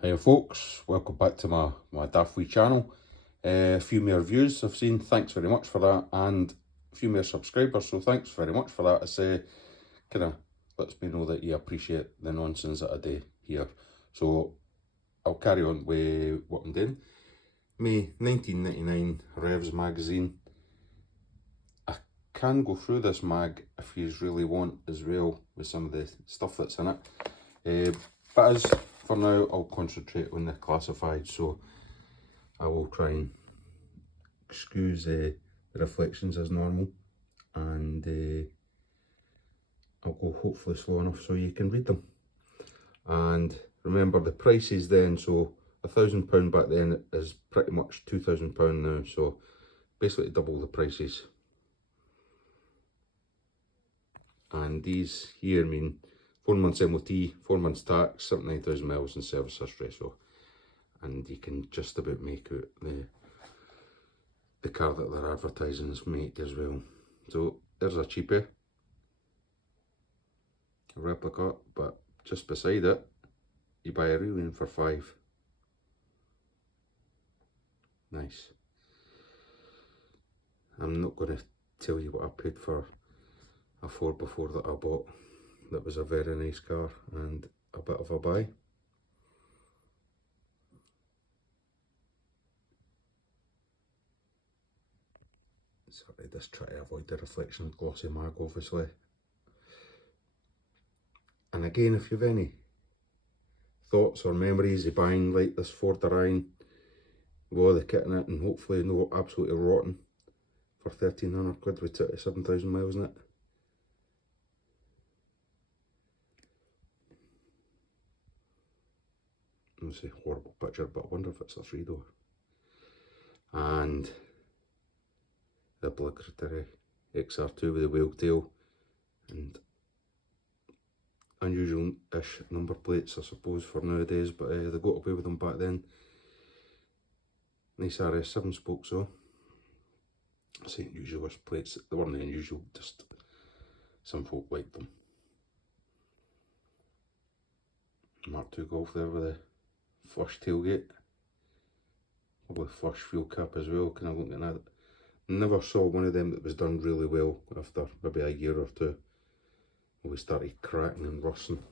Hiya folks, welcome back to my daft wee channel. A few more views I've seen, thanks very much for that, and a few more subscribers, so thanks very much for that. It's kind of lets me know that you appreciate the nonsense that I do here. So I'll carry on with what I'm doing. May 1999 Revs magazine. I can go through this mag if you really want as well with some of the stuff that's in it. But as for now, I'll concentrate on the classified, so I will try and excuse the reflections as normal, and I'll go hopefully slow enough so you can read them. And remember the prices then, so £1,000 back then is pretty much £2,000 now, so basically double the prices. And these here mean 4 months MOT, 4 months tax, 79,000 miles in service history, so, and you can just about make out the car that they're advertising is make as well. So there's a cheapie, a replica, but just beside it you buy a real one for £5. Nice. I'm not going to tell you what I paid for a 4x4 that I bought. That was a very nice car and a bit of a buy. Sorry, just try to avoid the reflection of glossy mag obviously. And again, if you have any thoughts or memories of buying like this Ford Orion with all the kit in it and hopefully no absolutely rotten for £1,300 with 27,000 miles in it. It's a horrible picture, but I wonder if it's a 3-door. And the obligatory XR2 with the whale tail and unusual-ish number plates, I suppose, for nowadays, but they got away with them back then. Nice RS7 spokes though. I say unusual-ish plates, they weren't unusual, just some folk liked them. Mark II Golf there with a flush tailgate. Probably flush fuel cap as well, kind of looking at it. Never saw one of them that was done really well after maybe a year or two. We started cracking and rusting.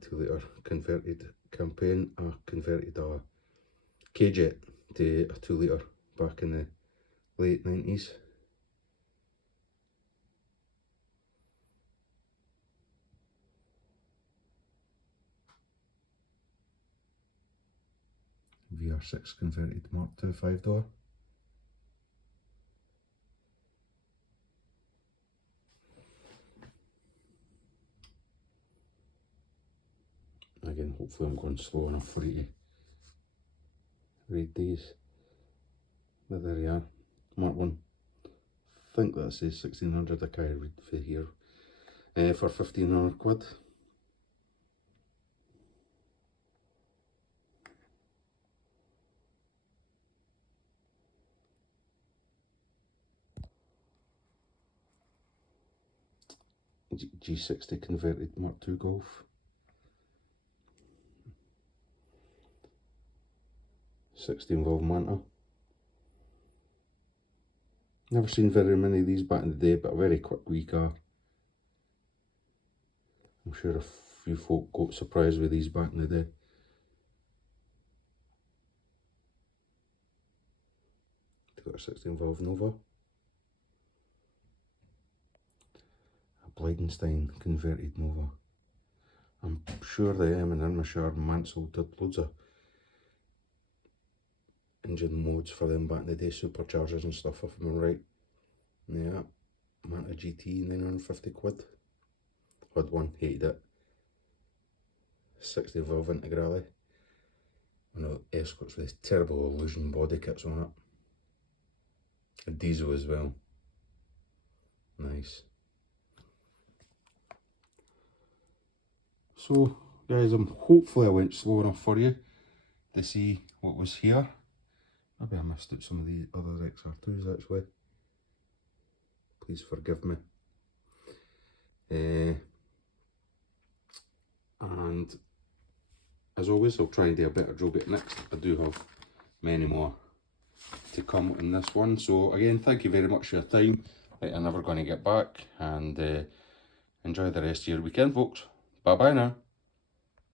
2-litre converted campaign. I converted a K-Jet to a 2-litre back in the late 90s. VR6 converted Mark II 5-door. Again, hopefully I'm going slow enough for you to read these. But there you are, Mark 1. I think that says 1600, I can't read for here. For £1,500. G60 converted Mark II Golf. 16-valve Manta. Never seen very many of these back in the day, but a very quick wee car. I'm sure a few folk got surprised with these back in the day. Got a 16-valve Nova. A Blidenstein converted Nova. I'm sure the M&M Machar Mansell did loads of engine modes for them back in the day, superchargers and stuff, if I'm right. Yeah, Manta GT, £950. Had one, hated it. 60-valve Integrale. I know Escorts with terrible illusion body kits on it. A diesel as well. Nice. So guys, hopefully I went slow enough for you to see what was here. Maybe I missed out some of the other XR2s actually. Please forgive me. as always, I'll try and do a better job at next. I do have many more to come in this one. So again, thank you very much for your time. I'm never going to get back, and enjoy the rest of your weekend, folks. Bye bye now.